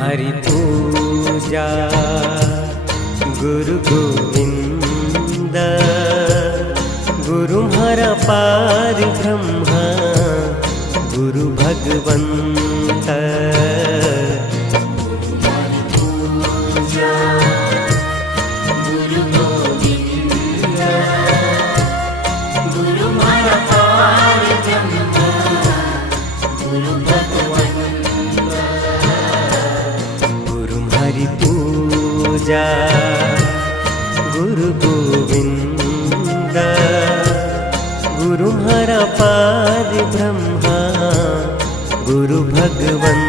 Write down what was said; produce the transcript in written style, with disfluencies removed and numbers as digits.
हरि पूजा गुरु गोविंद गुरु हरा पार ब्रह्मा गुरु भगवंत। गुरु गोविंद गुरु हरा पार ब्रह्मा गुरु भगवंत। गुरु हरि पूजा गुरु गोविंद गुरु हरा पार ब्रह्मा गुरु भगवंत।